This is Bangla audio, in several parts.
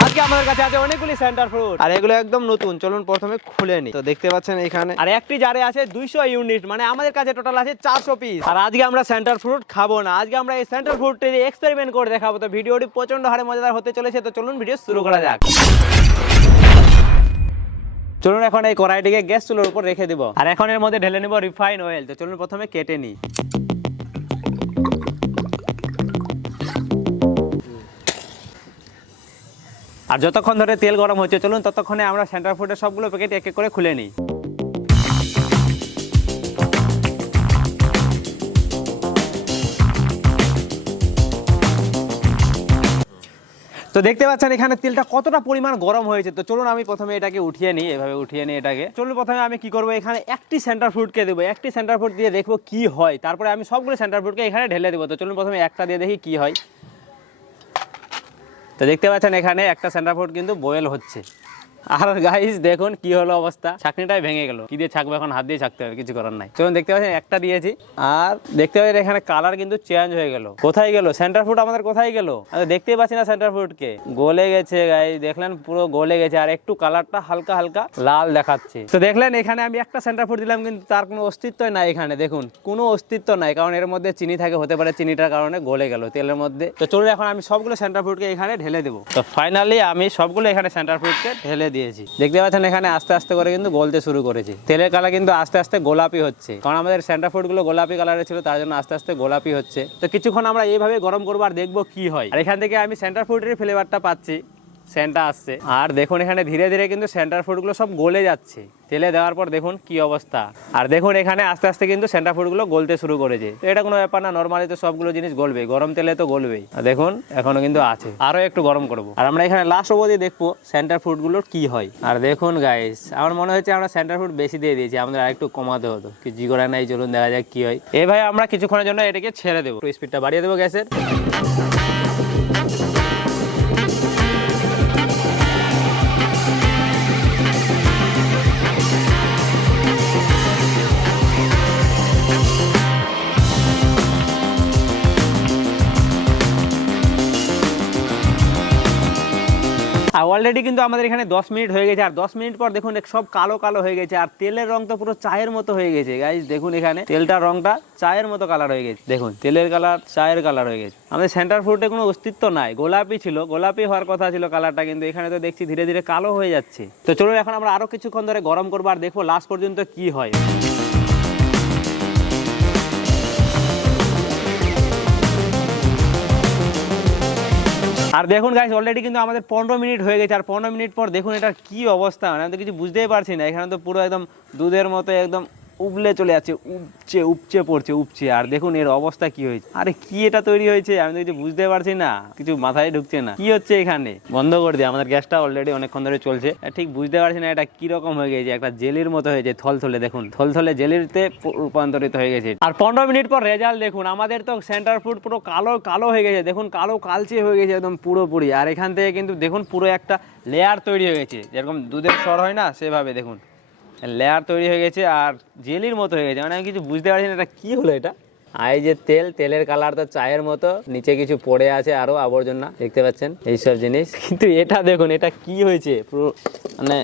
আজকে আমাদের কাছে আছে অনেকগুলি সেন্টার ফ্রুট আর এগুলো একদম নতুন চলুন প্রথমে খুলে নি। তো দেখতে পাচ্ছেন এখানে আর একটি জারে আছে দুইশো ইউনিট মানে আমাদের কাছে টোটাল আছে চারশো পিস আর আজকে আমরা সেন্টার ফ্রুট খাব না। আজকে আমরা এই সেন্টার ফ্রুটটি এক্সপেরিমেন্ট করে দেখাবো। তো ভিডিওটি প্রচণ্ড হারে মজাদার হতে চলেছে। তো চলুন ভিডিও শুরু করা যাক। চলুন এখন এই কড়াইটিকে গ্যাস চুলোর উপর রেখে দিব। আর এখন এর মধ্যে ঢেলে নেব রিফাইন অয়েল তো চলুন প্রথমে কেটে নিই। আর যতক্ষণ ধরে তেল গরম হচ্ছে, চলুন ততক্ষণে আমরা সেন্টার ফুডের সবগুলো প্যাকেট এক এক করে খুলে নিই। তো দেখতে পাচ্ছেন, এখানে তেলটা কতটা পরিমাণ গরম হয়েছে। তো চলুন আমি প্রথমে এটাকে উঠিয়ে নিই, এভাবে উঠিয়ে নিই এটাকে। চলুন প্রথমে আমি কি করব, এখানে একটি সেন্টার ফুডকে দেবো। একটি সেন্টার ফুড দিয়ে দেখব কি হয়। তারপরে আমি সবগুলো সেন্টার ফুডকে এখানে ঢেলে দেবো। তো চলুন প্রথমে একটা দিয়ে দেখি কি হয়। তো দেখতে পাচ্ছেন এখানে একটা সেন্টার ফুড কিন্তু বয়েল হচ্ছে। আর গাইস দেখুন কি হলো অবস্থা। ছাকনিটাই ভেঙে গেল। কি দিয়ে ছাকবো এখন? হাত দিয়ে ছাকতে হবে, কিছু করার নাই। চলুন, দেখতে পাচ্ছেন, একটা দিয়েছি। আর দেখতে পাচ্ছেন, এখানে কালার কিন্তু চেঞ্জ হয়ে গেল। কোথায় গেল? সেন্টার ফুড আমাদের কোথায় গেল? দেখতেই পাচ্ছি না সেন্টার ফুডকে গলে গেছে গাইস দেখলেন, পুরো গলে গেছে। আর একটু কালারটা হালকা হালকা লাল দেখাচ্ছে। তো দেখলেন, এখানে আমি একটা সেন্টার ফুড দিলাম, কিন্তু তার কোনো অস্তিত্বই নাই এখানে। দেখুন, কোনো অস্তিত্ব নাই, কারণ এর মধ্যে চিনি থাকে, হতে পারে চিনিটার কারণে গলে গেল তেলের মধ্যে। তো চলুন, এখন আমি সবগুলো সেন্টার ফুডকে এখানে ঢেলে দেবো। তো ফাইনালি আমি সবগুলো এখানে সেন্টার ফুডকে ঢেলে দিয়েছি। দেখতে পাচ্ছেন এখানে আস্তে আস্তে করে কিন্তু গলতে শুরু করেছে। তেলের কালার কিন্তু আস্তে আস্তে গোলাপি হচ্ছে। কারণ আমাদের সেন্টার ফুডগুলো গোলাপি কালারের ছিল, তার জন্য আস্তে আস্তে গোলাপি হচ্ছে। তো কিছুক্ষণ আমরা এইভাবে গরম করব আর দেখব কি হয়। আর এখান থেকে আমি সেন্টার ফুডের ফ্লেভারটা পাচ্ছি। সেন্টটা আসছে। আর দেখুন এখানে ধীরে ধীরে কিন্তু সেন্টার ফুডগুলো সব গলে যাচ্ছে। তেলে দেওয়ার পর দেখুন কি অবস্থা। আর দেখুন এখানে আস্তে আস্তে কিন্তু সেন্টার ফুডগুলো গলতে শুরু করেছে। তো এটা কোনো ব্যাপার না নর্মালি তো সবগুলো জিনিস গলবে। গরম তেলে তো গলবেই। আর দেখুন, এখনও কিন্তু আছে। আরও একটু গরম করব। আর আমরা এখানে লাস্ট অবধি দেখব সেন্টার ফুডগুলোর কি হয়। আর দেখুন গাইস আমার মনে হচ্ছে আমরা সেন্টার ফুড বেশি দিয়ে দিয়েছি। আমাদের আরেকটু কমাতে হতো। কিছু করে নাই, চলুন দেখা যাক কি হয়। এই ভাই, আমরা কিছুক্ষণের জন্য এটাকে ছেড়ে দেবো। স্পিডটা বাড়িয়ে দেবো গ্যাসের। আর অলরেডি কিন্তু আমাদের এখানে দশ মিনিট হয়ে গেছে। আর দশ মিনিট পর দেখুন সব কালো কালো হয়ে গেছে। আর তেলের রং তো পুরো চায়ের মতো হয়ে গেছে। গাইজ দেখুন এখানে, তেলটার রংটা চায়ের মতো কালার হয়ে গেছে। দেখুন, তেলের কালার চায়ের কালার হয়ে গেছে। আমাদের সেন্টার ফ্রুটে কোনো অস্তিত্ব নাই। গোলাপি ছিল, গোলাপি হওয়ার কথা ছিল কালারটা কিন্তু এখানে তো দেখছি ধীরে ধীরে কালো হয়ে যাচ্ছে। তো চলুন, এখন আমরা আরও কিছুক্ষণ ধরে গরম করব। আর দেখব লাস্ট পর্যন্ত কি হয়। আর দেখুন গাইস অলরেডি কিন্তু আমাদের পনেরো মিনিট হয়ে গেছে, আর পনেরো মিনিট পর দেখুন এটার কি অবস্থা মানে আমি তো কিছু বুঝতেই পারছি না। এখানে তো পুরো একদম দুধের মতো, একদম উবলে চলে যাচ্ছে, উপচে উপচে পড়ছে, উপচে। আর দেখুন এর অবস্থা কি হয়েছে। আরে কি এটা তৈরি হয়েছে? আমি তো কিছু বুঝতে পারছি না। কিছু মাথায় ঢুকছে না। কি হচ্ছে এখানে? বন্ধ করে দিয়ে আমাদের গ্যাসটা অলরেডি অনেকক্ষণ ধরে চলছে। ঠিক বুঝতে পারছি না এটা কীরকম হয়ে গেছে। একটা জেলির মতো হয়েছে, থলথলে দেখুন। থলথলে জেলিতে রূপান্তরিত হয়ে গেছে। আর পনেরো মিনিট পর রেজাল্ট দেখুন, আমাদের তো সেন্টার ফুড পুরো কালো কালো হয়ে গেছে। দেখুন কালো কালচে হয়ে গেছে একদম পুরোপুরি। আর এখান থেকে কিন্তু দেখুন পুরো একটা লেয়ার তৈরি হয়ে গেছে। যেরকম দুধের স্বর হয় না, সেভাবে দেখুন। লেয়ার তৈরি হয়ে গেছে আর জেলির মতো হয়ে গেছে। মানে আমি কিছু বুঝতে পারছি না, এটা কি হলো এটা? এই যে তেল, তেলের কালার তো চায়ের মতো, নিচে কিছু পড়ে আছে আরও আবর্জনা, দেখতে পাচ্ছেন? এইসব জিনিস। কিন্তু এটা দেখুন, এটা কি হয়েছে? পুরো মানে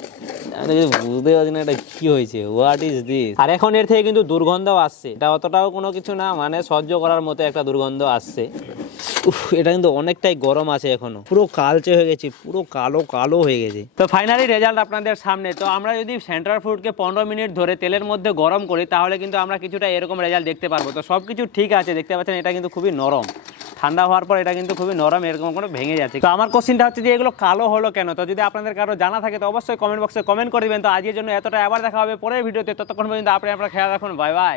আমি কিছু বুঝতে পারছি না এটা কি হয়েছে? হোয়াট ইজ দিস আর এখন এর থেকে কিন্তু দুর্গন্ধ আসছে। এটা অতটাও কোনো কিছু না মানে সহ্য করার মতো একটা দুর্গন্ধ আসছে। উফ এটা কিন্তু অনেকটাই গরম আছে এখনও। পুরো কালচে হয়ে গেছে পুরো কালো কালো হয়ে গেছে। তো ফাইনালি রেজাল্ট আপনাদের সামনে। তো আমরা যদি সেন্ট্রাল ফুডকে পনেরো মিনিট ধরে তেলের মধ্যে গরম করি তাহলে কিন্তু আমরা কিছুটা এরকম রেজাল্ট দেখতে পারব। তো সব কিছু ঠিক আছে দেখতে পাচ্ছেন এটা কিন্তু খুবই নরম। ঠান্ডা হওয়ার পর এটা কিন্তু খুবই নরম, এরকম কোনো ভেঙে যাচ্ছে। তো আমার কোশ্চিনটা হচ্ছে যে, এগুলো কালো হলো কেন? তো যদি আপনাদের কারও জানা থাকে, তো অবশ্যই কমেন্ট বক্সে কমেন্ট করে দেবেন। তো আজকের জন্য এতটা আবার দেখা হবে পরে ভিডিওতে। ততক্ষণ পর্যন্ত আপনি আপনার খেয়াল রাখুন। Bye bye